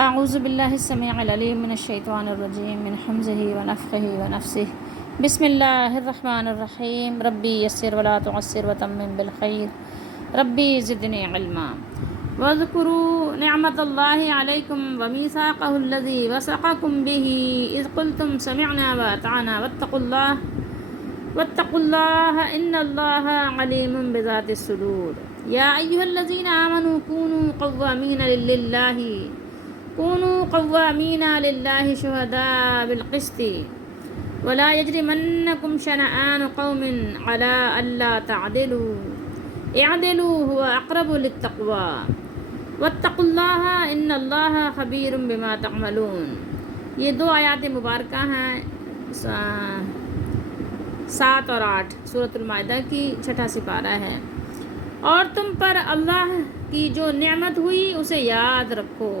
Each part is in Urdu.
اعوذ باللہ السمیع العلیم من الشیطان الرجیم من حمزہ ونفخہ ونفثہ بسم اللہ الرحمن الرحیم ربی یسر ولا تعسر وتمم بالخیر ربی زدنی علما واذکروا نعمت اللہ علیکم ومیثاقہ الذی وثقکم بہ اذ قلتم سمعنا واطعنا واتقوا اللہ ان اللہ علیم بذات الصدور یا ایھا الذین آمنوا كونوا قوامین للہ شہداء بالقسط ولا یجرمنکم شنآن قوم علی الا تعدلوا اعدلوا هو اقرب للتقوی واتقوا اللہ ان اللہ خبیر بما تعملون۔ یہ دو آیات مبارکہ ہیں 7 اور 8 سورۃ المائدہ کی 6واں سپارہ ہے۔ اور تم پر اللہ کی جو نعمت ہوئی اسے یاد رکھو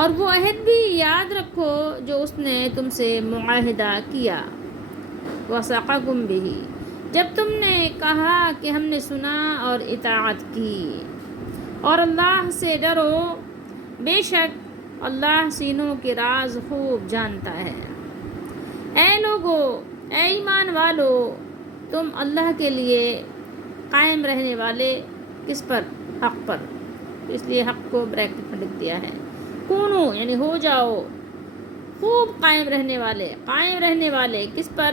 اور وہ عہد بھی یاد رکھو جو اس نے تم سے معاہدہ کیا۔ وَثَقَكُمْ بِهِ، جب تم نے کہا کہ ہم نے سنا اور اطاعت کی۔ اور اللہ سے ڈرو، بے شک اللہ سینوں کے راز خوب جانتا ہے۔ اے لوگو، اے ایمان والو، تم اللہ کے لیے قائم رہنے والے کس پر؟ حق پر، اس لیے حق کو بریکٹ میں لکھ دیا ہے۔ کونو یعنی ہو جاؤ، خوب قائم رہنے والے کس پر؟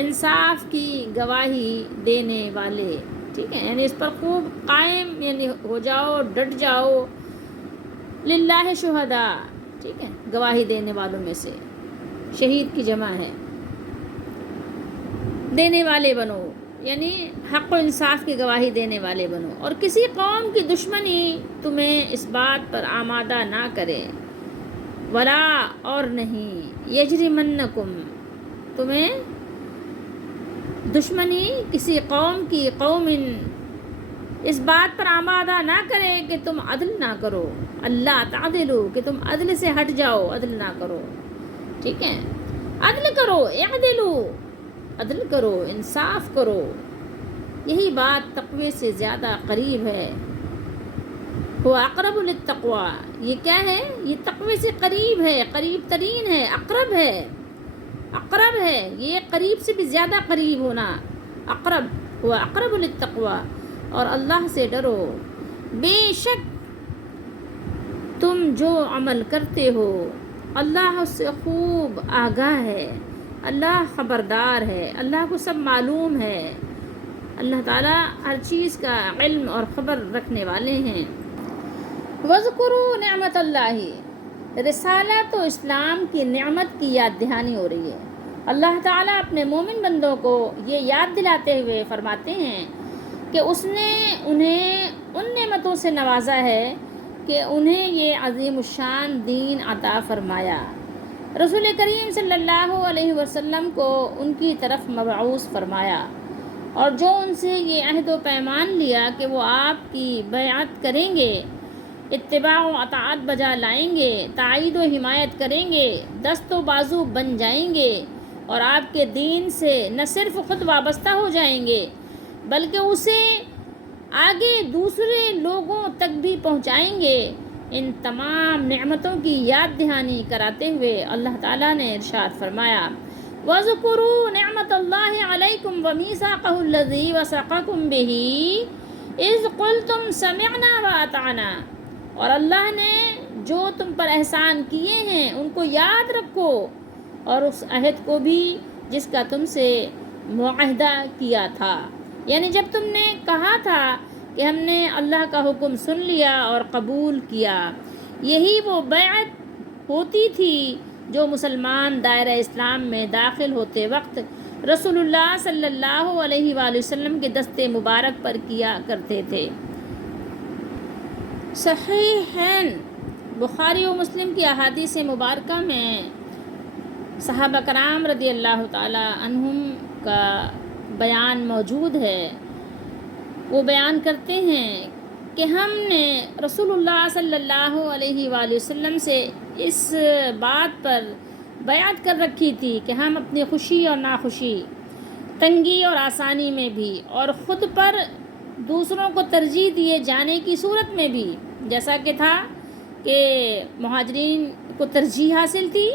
انصاف کی گواہی دینے والے، ٹھیک ہے، یعنی اس پر خوب قائم یعنی ہو جاؤ، ڈٹ جاؤ۔ للہ شہداء، ٹھیک ہے، گواہی دینے والوں میں سے، شہید کی جمع ہے، دینے والے بنو، یعنی حق و انصاف کی گواہی دینے والے بنو۔ اور کسی قوم کی دشمنی تمہیں اس بات پر آمادہ نہ کرے، ولا اور نہیں، یجرمنکم تمہیں دشمنی کسی قوم کی اس بات پر آمادہ نہ کرے کہ تم عدل نہ کرو، اللہ تعدلو کہ تم عدل سے ہٹ جاؤ، عدل نہ کرو، ٹھیک ہے، عدل کرو، اعدلو عدل کرو، انصاف کرو، یہی بات تقوی سے زیادہ قریب ہے۔ وہ اقرب للتقوی، یہ کیا ہے؟ یہ تقوی سے قریب ہے، قریب ترین ہے، اقرب ہے، یہ قریب سے بھی زیادہ قریب ہونا، اقرب، وہ اقرب للتقوی۔ اور اللہ سے ڈرو، بے شک تم جو عمل کرتے ہو اللہ اس سے خوب آگاہ ہے، اللہ خبردار ہے، اللہ کو سب معلوم ہے، اللہ تعالیٰ ہر چیز کا علم اور خبر رکھنے والے ہیں۔ وَاذْكُرُوا نعمت اللہ، رسالت و اسلام کی نعمت کی یاد دہانی ہو رہی ہے۔ اللہ تعالیٰ اپنے مومن بندوں کو یہ یاد دلاتے ہوئے فرماتے ہیں کہ اس نے انہیں ان نعمتوں سے نوازا ہے کہ انہیں یہ عظیم الشان دین عطا فرمایا، رسول کریم صلی اللہ علیہ وسلم کو ان کی طرف مبعوث فرمایا، اور جو ان سے یہ عہد و پیمان لیا کہ وہ آپ کی بیعت کریں گے، اتباع و اطاعت بجا لائیں گے، تائید و حمایت کریں گے، دست و بازو بن جائیں گے، اور آپ کے دین سے نہ صرف خود وابستہ ہو جائیں گے بلکہ اسے آگے دوسرے لوگوں تک بھی پہنچائیں گے۔ ان تمام نعمتوں کی یاد دہانی کراتے ہوئے اللہ تعالیٰ نے ارشاد فرمایا، وَاذْكُرُوا نِعْمَتَ اللَّهِ عَلَيْكُمْ وَمِيثَاقَهُ الَّذِي وَثَقَكُمْ بِهِ إِذْ قُلْتُمْ سَمِعْنَا وَأَطَعْنَا، اور اللہ نے جو تم پر احسان کیے ہیں ان کو یاد رکھو، اور اس عہد کو بھی جس کا تم سے معاہدہ کیا تھا، یعنی جب تم نے کہا تھا کہ ہم نے اللہ کا حکم سن لیا اور قبول کیا، یہی وہ بیعت ہوتی تھی جو مسلمان دائرہ اسلام میں داخل ہوتے وقت رسول اللہ صلی اللہ علیہ وآلہ وسلم کے دستے مبارک پر کیا کرتے تھے۔ صحیحین بخاری و مسلم کی احادیث مبارکہ میں صحابہ کرام رضی اللہ تعالی عنہم کا بیان موجود ہے۔ وہ بیان کرتے ہیں کہ ہم نے رسول اللہ صلی اللہ علیہ وآلہ وسلم سے اس بات پر بیعت کر رکھی تھی کہ ہم اپنی خوشی اور ناخوشی، تنگی اور آسانی میں بھی، اور خود پر دوسروں کو ترجیح دیے جانے کی صورت میں بھی، جیسا کہ تھا کہ مہاجرین کو ترجیح حاصل تھی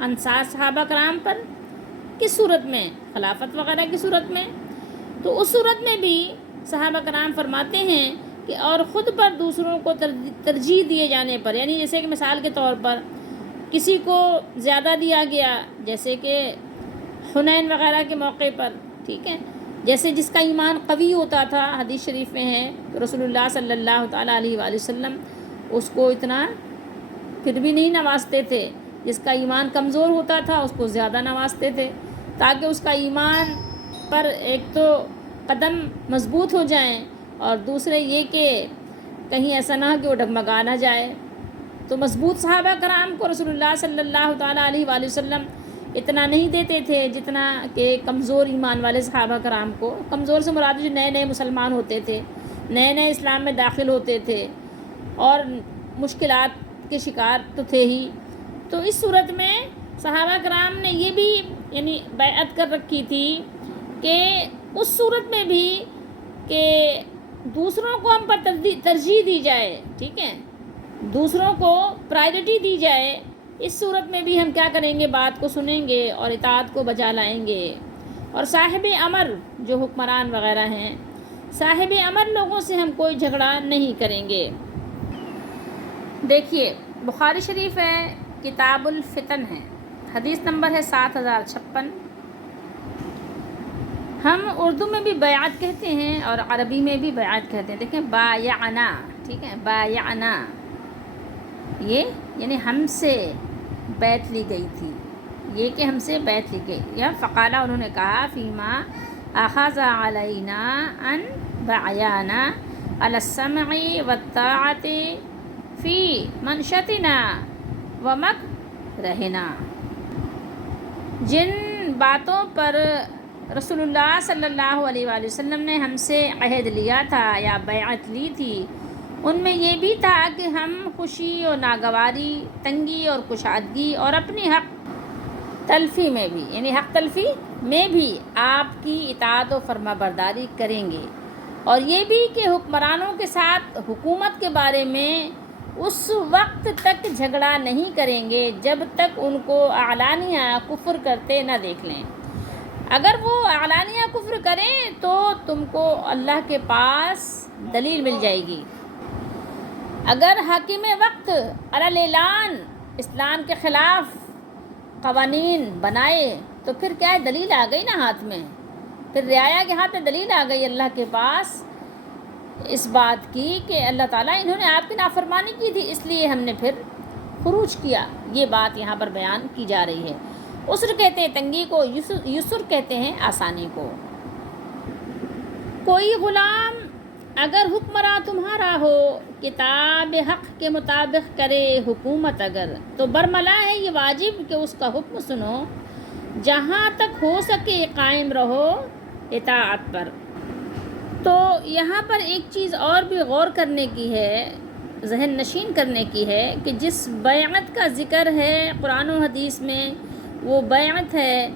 انصار صحابہ کرام پر، کس صورت میں؟ خلافت وغیرہ کی صورت میں. تو اس صورت میں بھی صحابہ کرام فرماتے ہیں کہ اور خود پر دوسروں کو ترجیح دیے جانے پر، یعنی جیسے کہ مثال کے طور پر کسی کو زیادہ دیا گیا، جیسے کہ حنین وغیرہ کے موقع پر، ٹھیک ہے، جیسے جس کا ایمان قوی ہوتا تھا، حدیث شریف میں ہے کہ رسول اللہ صلی اللہ تعالیٰ علیہ وآلہ وسلم اس کو اتنا پھر بھی نہیں نوازتے تھے، جس کا ایمان کمزور ہوتا تھا اس کو زیادہ نوازتے تھے، تاکہ اس کا ایمان پر ایک تو قدم مضبوط ہو جائیں اور دوسرے یہ کہ کہیں ایسا نہ ہو کہ وہ ڈگمگا نہ جائے. تو مضبوط صحابہ کرام کو رسول اللہ صلی اللہ تعالیٰ علیہ وآلہ وسلم اتنا نہیں دیتے تھے جتنا کہ کمزور ایمان والے صحابہ کرام کو. کمزور سے مراد جو نئے نئے مسلمان ہوتے تھے، نئے نئے اسلام میں داخل ہوتے تھے اور مشکلات کے شکار تو تھے ہی. تو اس صورت میں صحابہ کرام نے یہ بھی یعنی بیعت کر رکھی تھی کہ اس صورت میں بھی کہ دوسروں کو ہم پر ترجیح دی جائے، ٹھیک ہے، دوسروں کو پرائرٹی دی جائے. اس صورت میں بھی ہم کیا کریں گے؟ بات کو سنیں گے اور اطاعت کو بجا لائیں گے. اور صاحب امر جو حکمران وغیرہ ہیں، صاحب امر لوگوں سے ہم کوئی جھگڑا نہیں کریں گے. دیکھیے بخاری شریف ہے، کتاب الفتن ہے، حدیث نمبر ہے 7056. ہم اردو میں بھی بیعت کہتے ہیں اور عربی میں بھی بیعت کہتے ہیں. دیکھیں بایعنا، ٹھیک ہے، بایعنا یہ یعنی ہم سے بیعت لی گئی تھی، یہ کہ ہم سے بیعت لی گئی. یا فقالا انہوں نے کہا فیما اخذ علینا ان بایعنا علی السمع والطاعت فی منشتنا ومکرہنا. جن باتوں پر رسول اللہ صلی اللہ علیہ وآلہ وسلم نے ہم سے عہد لیا تھا یا بیعت لی تھی، ان میں یہ بھی تھا کہ ہم خوشی اور ناگواری، تنگی اور کشادگی اور اپنی حق تلفی میں بھی، یعنی حق تلفی میں بھی آپ کی اطاعت و فرما برداری کریں گے. اور یہ بھی کہ حکمرانوں کے ساتھ حکومت کے بارے میں اس وقت تک جھگڑا نہیں کریں گے جب تک ان کو اعلانیہ کفر کرتے نہ دیکھ لیں. اگر وہ اعلانیہ کفر کریں تو تم کو اللہ کے پاس دلیل مل جائے گی. اگر حاکم وقت علی اعلان اسلام کے خلاف قوانین بنائے تو پھر کیا ہے؟ دلیل آ گئی نا ہاتھ میں، پھر رعایا کے ہاتھ میں دلیل آ گئی اللہ کے پاس اس بات کی کہ اللہ تعالیٰ انہوں نے آپ کی نافرمانی کی تھی، اس لیے ہم نے پھر خروج کیا. یہ بات یہاں پر بیان کی جا رہی ہے. عسر کہتے ہیں تنگی کو، یسر کہتے ہیں آسانی کو. کوئی غلام اگر حکمراں تمہارا ہو، کتاب حق کے مطابق کرے حکومت اگر، تو برملا ہے یہ واجب کہ اس کا حکم سنو، جہاں تک ہو سکے قائم رہو اطاعت پر. تو یہاں پر ایک چیز اور بھی غور کرنے کی ہے، ذہن نشین کرنے کی ہے کہ جس بیعت کا ذکر ہے قرآن و حدیث میں، وہ بیعت ہے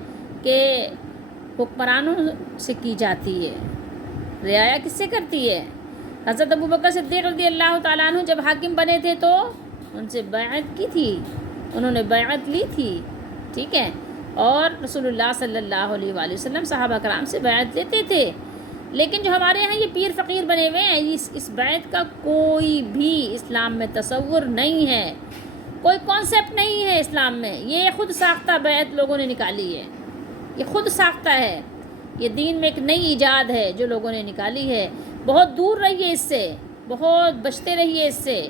کہ حکمرانوں سے کی جاتی ہے. رعایا کس سے کرتی ہے؟ حضرت ابوبکر صدیق رضی اللہ تعالیٰ عنہ جب حاکم بنے تھے تو ان سے بیعت کی تھی، انہوں نے بیعت لی تھی، ٹھیک ہے. اور رسول اللہ صلی اللہ علیہ وآلہ وسلم صحابہ کرام سے بیعت لیتے تھے. لیکن جو ہمارے یہاں یہ پیر فقیر بنے ہوئے ہیں، اس بیعت کا کوئی بھی اسلام میں تصور نہیں ہے، کوئی کانسیپٹ نہیں ہے اسلام میں. یہ خود ساختہ بیعت لوگوں نے نکالی ہے، یہ خود ساختہ ہے، یہ دین میں ایک نئی ایجاد ہے جو لوگوں نے نکالی ہے. بہت دور رہیے اس سے، بہت بچتے رہیے اس سے،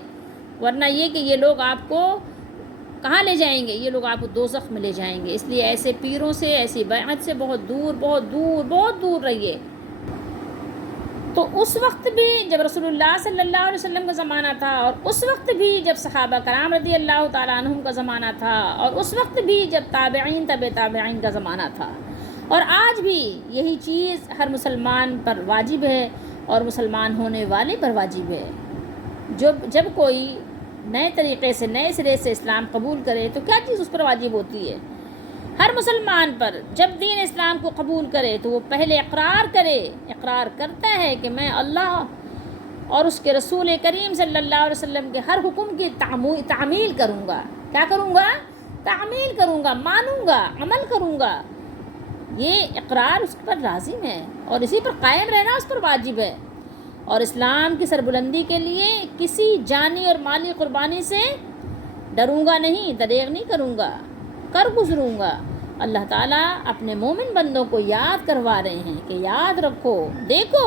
ورنہ یہ کہ یہ لوگ آپ کو کہاں لے جائیں گے؟ یہ لوگ آپ کو دوزخ میں لے جائیں گے. اس لیے ایسے پیروں سے، ایسی بیعت سے بہت دور بہت دور بہت دور رہیے. تو اس وقت بھی جب رسول اللہ صلی اللہ علیہ وسلم کا زمانہ تھا، اور اس وقت بھی جب صحابہ کرام رضی اللہ تعالیٰ عنہم کا زمانہ تھا، اور اس وقت بھی جب تابعین تابعین کا زمانہ تھا، اور آج بھی یہی چیز ہر مسلمان پر واجب ہے اور مسلمان ہونے والے پر واجب ہے. جب کوئی نئے طریقے سے، نئے سرے سے اسلام قبول کرے تو کیا چیز اس پر واجب ہوتی ہے؟ ہر مسلمان پر جب دین اسلام کو قبول کرے تو وہ پہلے اقرار کرے، اقرار کرتا ہے کہ میں اللہ اور اس کے رسول کریم صلی اللہ علیہ وسلم کے ہر حکم کی تعمیل کروں گا. کیا کروں گا؟ تعمیل کروں گا، مانوں گا، عمل کروں گا. یہ اقرار اس پر لازم ہے اور اسی پر قائم رہنا اس پر واجب ہے. اور اسلام کی سربلندی کے لیے کسی جانی اور مالی قربانی سے ڈروں گا نہیں، دریغ نہیں کروں گا، کر گزروں گا. اللہ تعالیٰ اپنے مومن بندوں کو یاد کروا رہے ہیں کہ یاد رکھو، دیکھو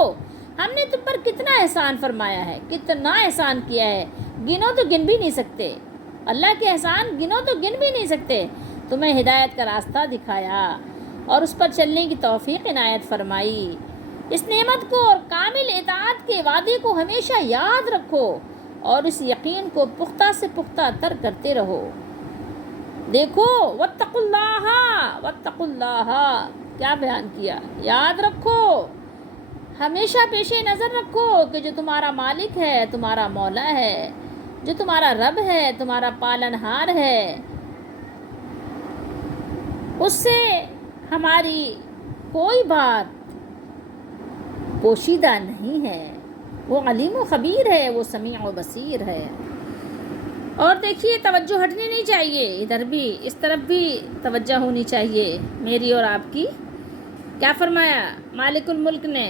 ہم نے تم پر کتنا احسان فرمایا ہے، کتنا احسان کیا ہے، گنو تو گن بھی نہیں سکتے. اللہ کے احسان گنو تو گن بھی نہیں سکتے. تمہیں ہدایت کا راستہ دکھایا اور اس پر چلنے کی توفیق عنایت فرمائی. اس نعمت کو اور کامل اطاعت کے وعدے کو ہمیشہ یاد رکھو اور اس یقین کو پختہ سے پختہ تر کرتے رہو. دیکھو واتقوا اللہ، واتقوا اللہ کیا بیان کیا، یاد رکھو، ہمیشہ پیش نظر رکھو کہ جو تمہارا مالک ہے، تمہارا مولا ہے، جو تمہارا رب ہے، تمہارا پالنہار ہے، اس سے ہماری کوئی بات پوشیدہ نہیں ہے. وہ علیم و خبیر ہے، وہ سمیع و بصیر ہے. اور دیکھیے توجہ ہٹنی نہیں چاہیے، ادھر بھی اس طرف بھی توجہ ہونی چاہیے میری اور آپ کی. کیا فرمایا مالک الملک نے؟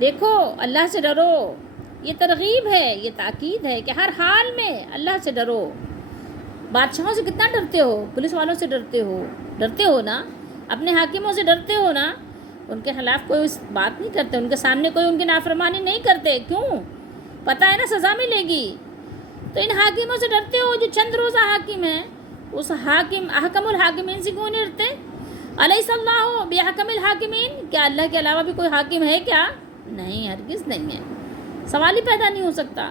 دیکھو اللہ سے ڈرو. یہ ترغیب ہے، یہ تاکید ہے کہ ہر حال میں اللہ سے ڈرو. بادشاہوں سے کتنا ڈرتے ہو، پولیس والوں سے ڈرتے ہو نا، اپنے حاکموں سے ڈرتے ہو نا. ان کے خلاف کوئی بات نہیں کرتے، ان کے سامنے کوئی ان کی نافرمانی نہیں کرتے. کیوں؟ پتہ ہے نا سزا ملے گی. تو ان حاکموں سے ڈرتے ہو جو چند روزہ حاکم ہیں. اس حاکم احکم الحاکمین سے کیوں نہیں ڈرتے؟ الیس اللہ بحکم الحاکمین، کیا اللہ کے علاوہ بھی کوئی حاکم ہے کیا؟ نہیں، ہرگز نہیں ہے، سوال ہی پیدا نہیں ہو سکتا.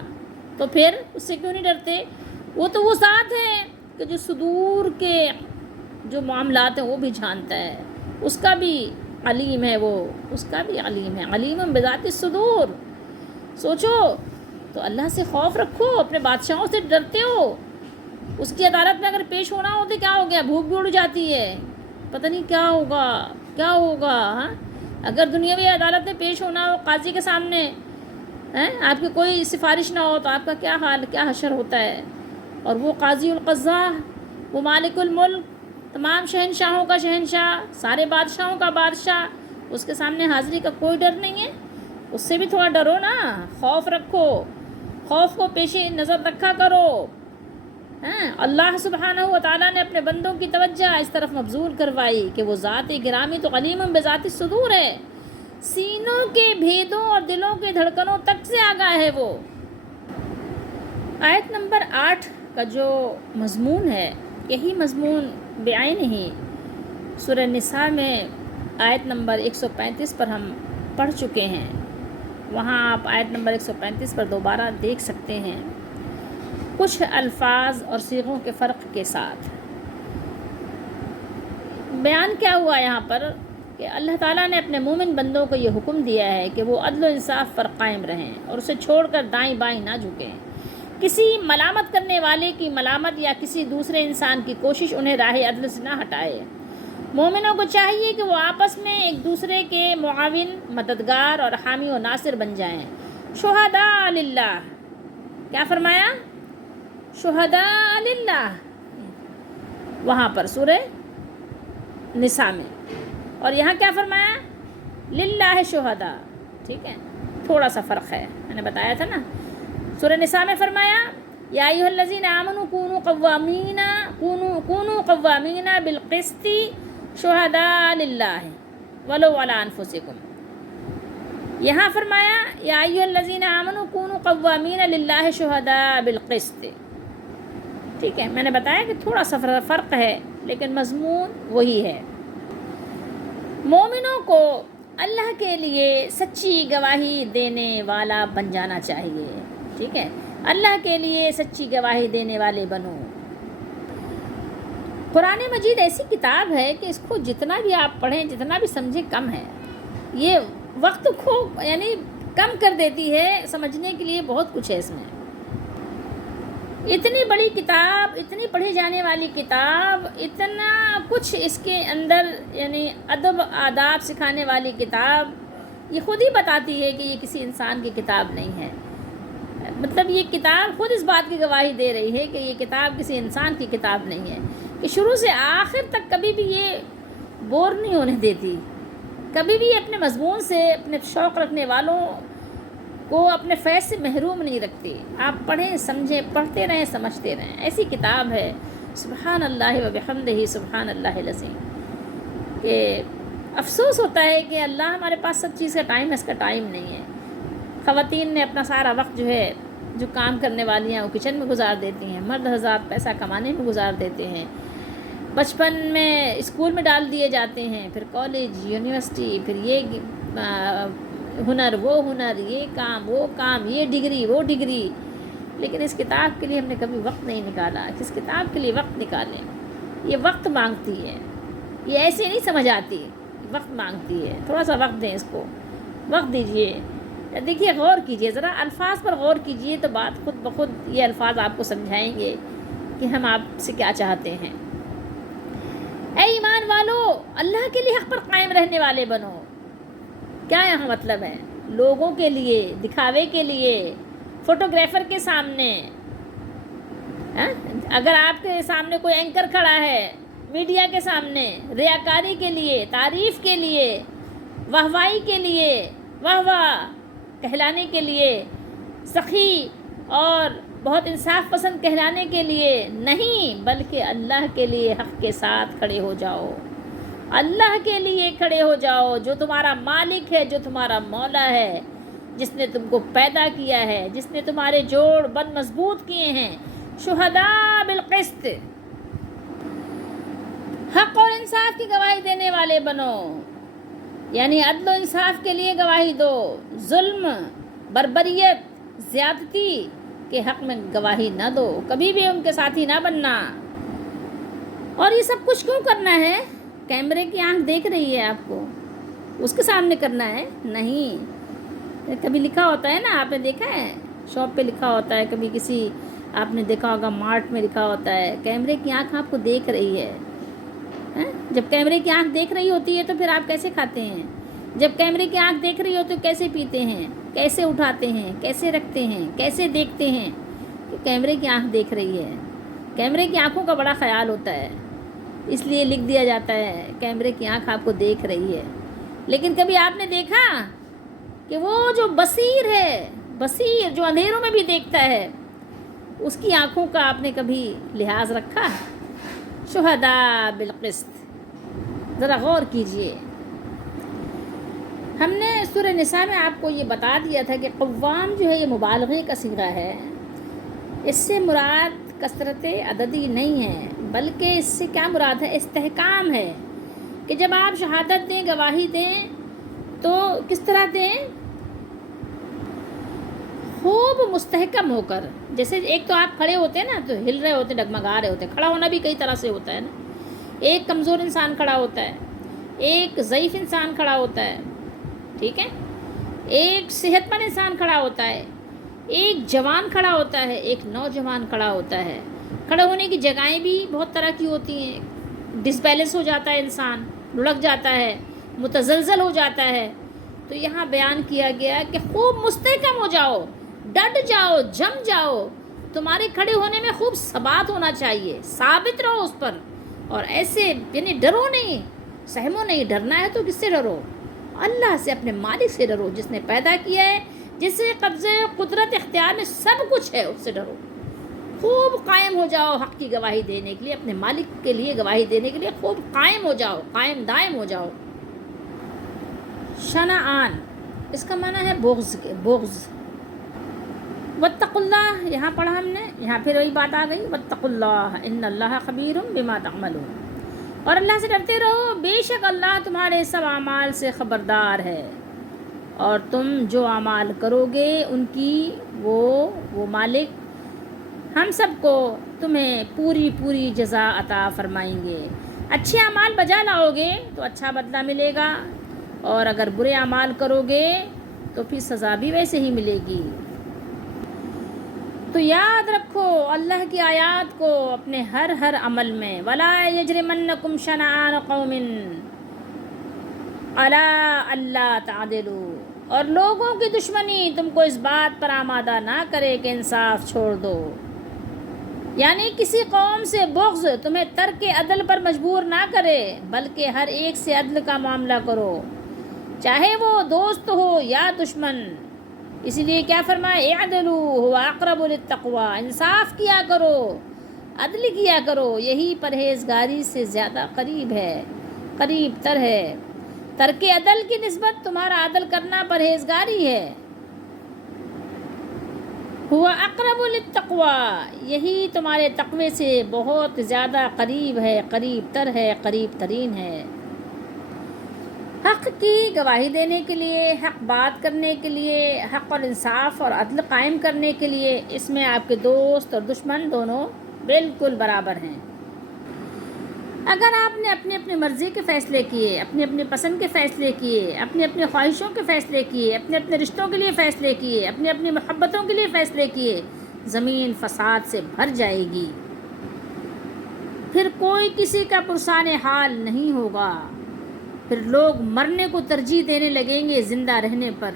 تو پھر اس سے کیوں نہیں ڈرتے؟ وہ تو وہ ذات ہے کہ جو صدور کے جو معاملات ہیں وہ بھی جانتا ہے، اس کا بھی علیم ہے، وہ اس کا بھی علیم ہے، علیم بذات الصدور. سوچو تو اللہ سے خوف رکھو، اپنے بادشاہوں سے ڈرتے ہو. اس کی عدالت میں اگر پیش ہونا ہو تو کیا ہو گیا، بھوک بھی اڑ جاتی ہے، پتہ نہیں کیا ہوگا. ہاں اگر دنیاوی عدالت میں پیش ہونا ہو، قاضی کے سامنے آپ کی کوئی سفارش نہ ہو تو آپ کا کیا حال، کیا حشر ہوتا ہے. اور وہ قاضی القضاء، وہ مالک الملک، تمام شہنشاہوں کا شہنشاہ، سارے بادشاہوں کا بادشاہ، اس کے سامنے حاضری کا کوئی ڈر نہیں ہے. اس سے بھی تھوڑا ڈرو نا، خوف رکھو، خوف کو پیش نظر رکھا کرو. اللہ سبحانہ و تعالیٰ نے اپنے بندوں کی توجہ اس طرف مبذول کروائی کہ وہ ذات گرامی تو علیم بذات الصدور ہے، سینوں کے بھیدوں اور دلوں کے دھڑکنوں تک سے آگاہ ہے وہ. آیت نمبر 8 کا جو مضمون ہے، یہی مضمون بعین ہی سورہ نساء میں آیت نمبر 135 پر ہم پڑھ چکے ہیں. وہاں آپ آیت نمبر 135 پر دوبارہ دیکھ سکتے ہیں کچھ الفاظ اور صیغوں کے فرق کے ساتھ. بیان کیا ہوا یہاں پر کہ اللہ تعالیٰ نے اپنے مومن بندوں کو یہ حکم دیا ہے کہ وہ عدل و انصاف پر قائم رہیں اور اسے چھوڑ کر دائیں بائیں نہ جھکیں. کسی ملامت کرنے والے کی ملامت یا کسی دوسرے انسان کی کوشش انہیں راہ عدل سے نہ ہٹائے. مومنوں کو چاہیے کہ وہ آپس میں ایک دوسرے کے معاون، مددگار اور حامی و ناصر بن جائیں. شہداء للہ، کیا فرمایا؟ شہداء للہ وہاں پر سورہ نساء میں، اور یہاں کیا فرمایا؟ للہ شہداء. ٹھیک ہے، تھوڑا سا فرق ہے، میں نے بتایا تھا نا. سورہ نساء میں فرمایا یا ایھا الذین آمنوا کونوا قوامین بالقسط شہداء للہ ولو علی انفسکم. یہاں فرمایا یا ایھا الذین آمنوا کونوا قوامین للہ شہداء بالقسط. ٹھیک ہے، میں نے بتایا کہ تھوڑا سا فرق ہے لیکن مضمون وہی ہے. مومنوں کو اللہ کے لیے سچی گواہی دینے والا بن جانا چاہیے. ٹھیک ہے، اللہ کے لیے سچی گواہی دینے والے بنو. قرآن مجید ایسی کتاب ہے کہ اس کو جتنا بھی آپ پڑھیں، جتنا بھی سمجھیں کم ہے. یہ وقت کو یعنی کم کر دیتی ہے، سمجھنے کے لیے بہت کچھ ہے اس میں. اتنی بڑی کتاب، اتنی پڑھی جانے والی کتاب، اتنا کچھ اس کے اندر یعنی ادب آداب سکھانے والی کتاب، یہ خود ہی بتاتی ہے کہ یہ کسی انسان کی کتاب نہیں ہے. مطلب یہ کتاب خود اس بات کی گواہی دے رہی ہے کہ یہ کتاب کسی انسان کی کتاب نہیں ہے، کہ شروع سے آخر تک کبھی بھی یہ بور نہیں ہونے دیتی، کبھی بھی اپنے مضمون سے، اپنے شوق رکھنے والوں کو اپنے فیض سے محروم نہیں رکھتی۔ آپ پڑھیں، سمجھیں، پڑھتے رہیں، سمجھتے رہیں، ایسی کتاب ہے۔ سبحان اللہ و بحمدہ، سبحان اللہ العظیم، کہ افسوس ہوتا ہے کہ اللہ ہمارے پاس سب چیز کا ٹائم ہے، اس کا ٹائم نہیں ہے۔ خواتین نے اپنا سارا وقت جو کام کرنے والی ہیں وہ کچن میں گزار دیتی ہیں، مرد حضرات پیسہ کمانے میں گزار دیتے ہیں، بچپن میں اسکول میں ڈال دیے جاتے ہیں، پھر کالج، یونیورسٹی، پھر یہ ہنر، وہ ہنر، یہ کام، وہ کام، یہ ڈگری، وہ ڈگری، لیکن اس کتاب کے لیے ہم نے کبھی وقت نہیں نکالا۔ اس کتاب کے لیے وقت نکالیں، یہ وقت مانگتی ہے، یہ ایسے نہیں سمجھ آتی، وقت مانگتی ہے۔ تھوڑا سا وقت دیں اس کو، وقت دیجئے، دیکھیے، غور کیجئے، ذرا الفاظ پر غور کیجئے تو بات خود بخود یہ الفاظ آپ کو سمجھائیں گے کہ ہم آپ سے کیا چاہتے ہیں۔ اے ایمان والو، اللہ کے لیے حق پر قائم رہنے والے بنو۔ کیا یہاں مطلب ہے؟ لوگوں کے لیے، دکھاوے کے لیے، فوٹوگرافر کے سامنے، اگر آپ کے سامنے کوئی اینکر کھڑا ہے، میڈیا کے سامنے، ریاکاری کے لیے، تعریف کے لیے، واہوائی کے لیے، واہ واہ کہلانے کے لیے، سخی اور بہت انصاف پسند کہلانے کے لیے نہیں، بلکہ اللہ کے لیے حق کے ساتھ کھڑے ہو جاؤ، اللہ کے لیے کھڑے ہو جاؤ، جو تمہارا مالک ہے، جو تمہارا مولا ہے، جس نے تم کو پیدا کیا ہے، جس نے تمہارے جوڑ بند مضبوط کیے ہیں۔ شہداء بالقسط، حق اور انصاف کی گواہی دینے والے بنو، یعنی عدل و انصاف کے لیے گواہی دو، ظلم، بربریت، زیادتی کے حق میں گواہی نہ دو، کبھی بھی ان کے ساتھی نہ بننا۔ اور یہ سب کچھ کیوں کرنا ہے؟ کیمرے کی آنکھ دیکھ رہی ہے آپ کو، اس کے سامنے کرنا ہے؟ نہیں، کبھی لکھا ہوتا ہے نا، آپ نے دیکھا ہے شاپ پہ لکھا ہوتا ہے، کبھی کسی آپ نے دیکھا ہوگا مارٹ میں لکھا ہوتا ہے، کیمرے کی آنکھ آپ کو دیکھ رہی ہے۔ جب کیمرے کی آنکھ دیکھ رہی ہوتی ہے تو پھر آپ کیسے کھاتے ہیں؟ جب کیمرے کی آنکھ دیکھ رہی ہو تو کیسے پیتے ہیں، کیسے اٹھاتے ہیں، کیسے رکھتے ہیں، کیسے دیکھتے ہیں؟ کیمرے کی آنکھ دیکھ رہی ہے، کیمرے کی آنکھوں کا بڑا خیال ہوتا ہے، اس لیے لکھ دیا جاتا ہے کیمرے کی آنکھ آپ کو دیکھ رہی ہے۔ لیکن کبھی آپ نے دیکھا کہ وہ جو بصیر ہے، بصیر جو اندھیروں میں بھی دیکھتا ہے، اس کی آنکھوں کا آپ نے کبھی لحاظ رکھا؟ شہداء بالقسط، ذرا غور کیجئے۔ ہم نے سورہ نساء میں آپ کو یہ بتا دیا تھا کہ قوام جو ہے یہ مبالغے کا صیغہ ہے، اس سے مراد کثرت عددی نہیں ہے، بلکہ اس سے کیا مراد ہے؟ استحکام ہے، کہ جب آپ شہادت دیں، گواہی دیں تو کس طرح دیں؟ خوب مستحکم ہو کر، جیسے ایک تو آپ کھڑے ہوتے ہیں نا تو ہل رہے ہوتے ہیں، ڈگمگا رہے ہوتے ہیں، کھڑا ہونا بھی کئی طرح سے ہوتا ہے نا، ایک کمزور انسان کھڑا ہوتا ہے، ایک ضعیف انسان کھڑا ہوتا ہے، ٹھیک ہے، ایک صحت مند انسان کھڑا ہوتا ہے، ایک جوان کھڑا ہوتا ہے، ایک نوجوان کھڑا ہوتا ہے۔ کھڑے ہونے کی جگہیں بھی بہت طرح کی ہوتی ہیں، ڈس بیلنس ہو جاتا ہے انسان، لڑک جاتا ہے، متزلزل ہو جاتا ہے۔ تو یہاں بیان کیا گیا کہ خوب مستحکم ہو جاؤ، ڈٹ جاؤ، جم جاؤ، تمہارے کھڑے ہونے میں خوب ثبات ہونا چاہیے، ثابت رہو اس پر، اور ایسے یعنی ڈرو نہیں، سہمو نہیں۔ ڈرنا ہے تو کس سے ڈرو؟ اللہ سے، اپنے مالک سے ڈرو، جس نے پیدا کیا ہے، جس سے قبضے، قدرت، اختیار میں سب کچھ ہے، اس سے ڈرو۔ خوب قائم ہو جاؤ حق کی گواہی دینے کے لیے، اپنے مالک کے لیے گواہی دینے کے لیے خوب قائم ہو جاؤ، قائم دائم ہو جاؤ۔ شنعان، اس کا معنی ہے بغض کے، بغض۔ واتقوا اللہ، یہاں پڑھا ہم نے، یہاں پھر وہی بات آ گئی، واتقوا اللہ ان اللہ خبیر بما تعملون، اور اللہ سے ڈرتے رہو، بے شک اللہ تمہارے سب اعمال سے خبردار ہے، اور تم جو اعمال کرو گے ان کی وہ مالک ہم سب کو تمہیں پوری پوری جزا عطا فرمائیں گے۔ اچھے اعمال بجا لاؤ گے تو اچھا بدلہ ملے گا، اور اگر برے اعمال کرو گے تو پھر سزا بھی ویسے ہی ملے گی۔ تو یاد رکھو اللہ کی آیات کو اپنے ہر عمل میں۔ وَلَا يَجْرِمَنَّكُمْ شَنَآنُ قَوْمٍ عَلَىٰ أَلَّا تَعْدِلُوا، اور لوگوں کی دشمنی تم کو اس بات پر آمادہ نہ کرے کہ انصاف چھوڑ دو، یعنی کسی قوم سے بغض تمہیں ترک عدل پر مجبور نہ کرے، بلکہ ہر ایک سے عدل کا معاملہ کرو، چاہے وہ دوست ہو یا دشمن۔ اسی لیے کیا فرمایا، اعدلوا هو اقرب للتقوی، انصاف کیا کرو، عدل کیا کرو، یہی پرہیزگاری سے زیادہ قریب ہے، قریب تر ہے۔ ترک عدل کی نسبت تمہارا عدل کرنا پرہیزگاری ہے۔ هو اقرب للتقوی، یہی تمہارے تقوی سے بہت زیادہ قریب ہے، قریب تر ہے، قریب ترین ہے۔ حق کی گواہی دینے کے لیے، حق بات کرنے کے لیے، حق اور انصاف اور عدل قائم کرنے کے لیے، اس میں آپ کے دوست اور دشمن دونوں بالکل برابر ہیں۔ اگر آپ نے اپنی اپنی مرضی کے فیصلے کیے، اپنی اپنی پسند کے فیصلے کیے، اپنی اپنی خواہشوں کے فیصلے کیے، اپنے اپنے رشتوں کے لیے فیصلے کیے، اپنی اپنی محبتوں کے لیے فیصلے کیے، زمین فساد سے بھر جائے گی، پھر کوئی کسی کا پرسان حال نہیں ہوگا، پھر لوگ مرنے کو ترجیح دینے لگیں گے زندہ رہنے پر،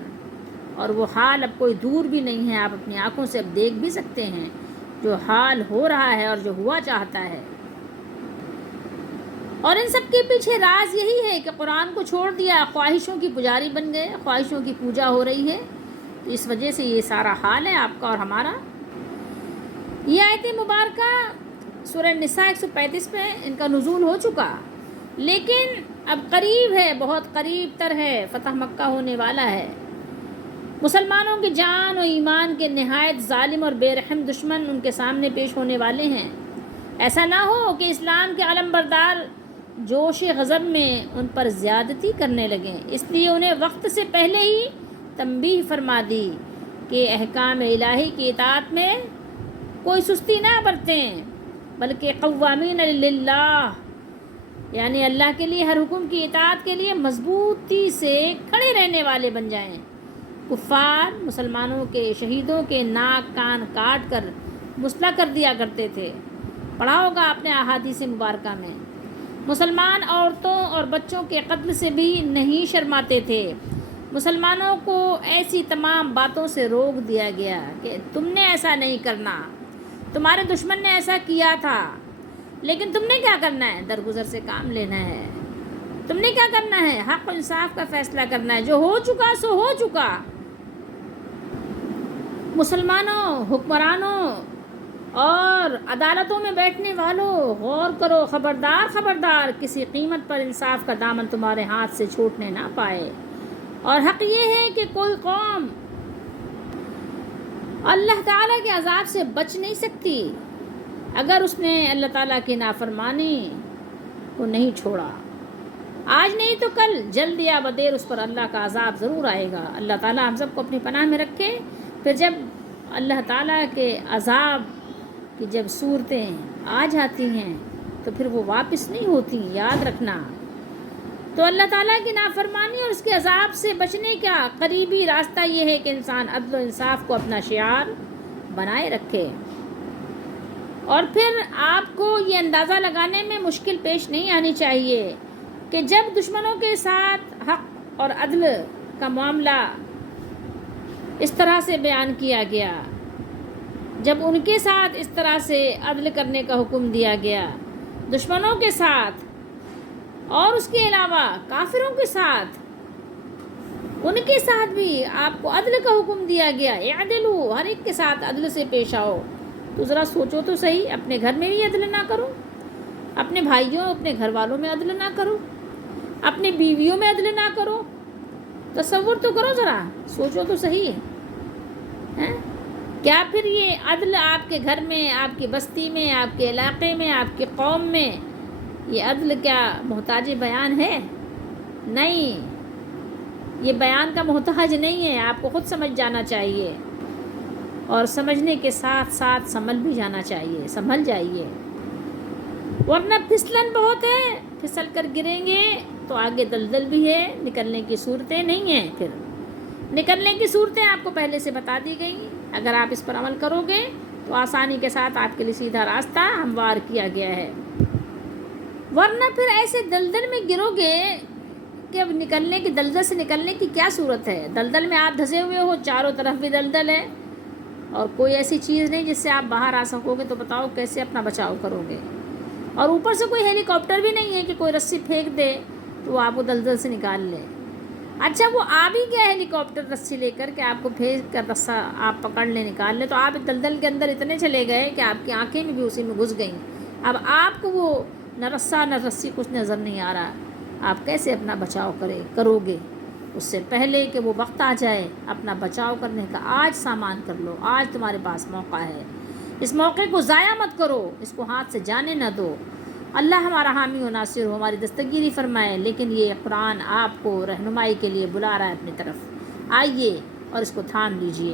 اور وہ حال اب کوئی دور بھی نہیں ہے، آپ اپنی آنکھوں سے اب دیکھ بھی سکتے ہیں جو حال ہو رہا ہے اور جو ہوا چاہتا ہے۔ اور ان سب کے پیچھے راز یہی ہے کہ قرآن کو چھوڑ دیا، خواہشوں کی پجاری بن گئے، خواہشوں کی پوجا ہو رہی ہے، تو اس وجہ سے یہ سارا حال ہے آپ کا اور ہمارا۔ یہ آیت مبارکہ سورہ نساء 135 پہ ان کا نزول ہو چکا، لیکن اب قریب ہے، بہت قریب تر ہے، فتح مکہ ہونے والا ہے۔ مسلمانوں کی جان و ایمان کے نہایت ظالم اور بے رحم دشمن ان کے سامنے پیش ہونے والے ہیں۔ ایسا نہ ہو کہ اسلام کے علم بردار جوش غضب میں ان پر زیادتی کرنے لگیں، اس لیے انہیں وقت سے پہلے ہی تنبیہ فرما دی کہ احکام الہی کی اطاعت میں کوئی سستی نہ برتیں، بلکہ قوامین للہ، یعنی اللہ کے لیے ہر حکم کی اطاعت کے لیے مضبوطی سے کھڑے رہنے والے بن جائیں۔ کفار مسلمانوں کے شہیدوں کے ناک کان کاٹ کر مسلح کر دیا کرتے تھے، پڑھا ہوگا آپ نے احادیث مبارکہ میں۔ مسلمان عورتوں اور بچوں کے قتل سے بھی نہیں شرماتے تھے۔ مسلمانوں کو ایسی تمام باتوں سے روک دیا گیا کہ تم نے ایسا نہیں کرنا، تمہارے دشمن نے ایسا کیا تھا، لیکن تم نے کیا کرنا ہے، درگزر سے کام لینا ہے، تم نے کیا کرنا ہے، حق و انصاف کا فیصلہ کرنا ہے، جو ہو چکا سو ہو چکا۔ مسلمانوں، حکمرانوں اور عدالتوں میں بیٹھنے والوں، غور کرو، خبردار خبردار، کسی قیمت پر انصاف کا دامن تمہارے ہاتھ سے چھوٹنے نہ پائے۔ اور حق یہ ہے کہ کوئی قوم اللہ تعالیٰ کے عذاب سے بچ نہیں سکتی اگر اس نے اللہ تعالیٰ کی نافرمانی کو نہیں چھوڑا۔ آج نہیں تو کل، جلد یا بدیر اس پر اللہ کا عذاب ضرور آئے گا۔ اللہ تعالیٰ ہم سب کو اپنی پناہ میں رکھے۔ پھر جب اللہ تعالیٰ کے عذاب کی جب صورتیں آ جاتی ہیں تو پھر وہ واپس نہیں ہوتی، یاد رکھنا۔ تو اللہ تعالیٰ کی نافرمانی اور اس کے عذاب سے بچنے کا قریبی راستہ یہ ہے کہ انسان عدل و انصاف کو اپنا شعار بنائے رکھے۔ اور پھر آپ کو یہ اندازہ لگانے میں مشکل پیش نہیں آنی چاہیے کہ جب دشمنوں کے ساتھ حق اور عدل کا معاملہ اس طرح سے بیان کیا گیا، جب ان کے ساتھ اس طرح سے عدل کرنے کا حکم دیا گیا، دشمنوں کے ساتھ اور اس کے علاوہ کافروں کے ساتھ، ان کے ساتھ بھی آپ کو عدل کا حکم دیا گیا، اعدلوا، ہر ایک کے ساتھ عدل سے پیش آؤ، تو ذرا سوچو تو صحیح، اپنے گھر میں بھی عدل نہ کرو، اپنے بھائیوں اپنے گھر والوں میں عدل نہ کرو، اپنے بیویوں میں عدل نہ کرو، تصور تو کرو، ذرا سوچو تو صحیح ہے۔ کیا پھر یہ عدل آپ کے گھر میں، آپ کی بستی میں، آپ کے علاقے میں، آپ کی قوم میں، یہ عدل کیا محتاج بیان ہے؟ نہیں، یہ بیان کا محتاج نہیں ہے، آپ کو خود سمجھ جانا چاہیے، اور سمجھنے کے ساتھ ساتھ سنبھل بھی جانا چاہیے، سنبھل جائیے، ورنہ پھسلن بہت ہے، پھسل کر گریں گے تو آگے دلدل بھی ہے، نکلنے کی صورتیں نہیں ہیں۔ پھر نکلنے کی صورتیں آپ کو پہلے سے بتا دی گئی، اگر آپ اس پر عمل کرو گے تو آسانی کے ساتھ آپ کے لیے سیدھا راستہ ہموار کیا گیا ہے، ورنہ پھر ایسے دلدل میں گرو گے کے اب نکلنے کی، دلدل سے نکلنے کی کیا صورت ہے؟ دلدل میں آپ دھسے ہوئے ہو، چاروں طرف بھی دلدل ہے اور کوئی ایسی چیز نہیں جس سے آپ باہر آ سکو گے، تو بتاؤ کیسے اپنا بچاؤ کرو گے؟ اور اوپر سے کوئی ہیلی کاپٹر بھی نہیں ہے کہ کوئی رسی پھینک دے تو وہ آپ کو دلدل سے نکال لے۔ اچھا وہ آ بھی گیا ہیلی کاپٹر رسی لے کر کہ آپ کو پھینک کر رسا آپ پکڑ لیں، نکال لیں، تو آپ دلدل کے اندر اتنے چلے گئے کہ آپ کی آنکھیں بھی اسی میں گھس گئیں۔ اب آپ کو وہ نہ رسا نہ رسی کچھ نظر نہیں آ رہا، آپ کیسے اپنا بچاؤ کرو گے؟ اس سے پہلے کہ وہ وقت آ جائے اپنا بچاؤ کرنے کا آج سامان کر لو، آج تمہارے پاس موقع ہے، اس موقع کو ضائع مت کرو، اس کو ہاتھ سے جانے نہ دو۔ اللہ ہمارا حامی و ناصر ہو، ہماری دستگیری فرمائے، لیکن یہ قرآن آپ کو رہنمائی کے لیے بلا رہا ہے اپنی طرف، آئیے اور اس کو تھام لیجئے۔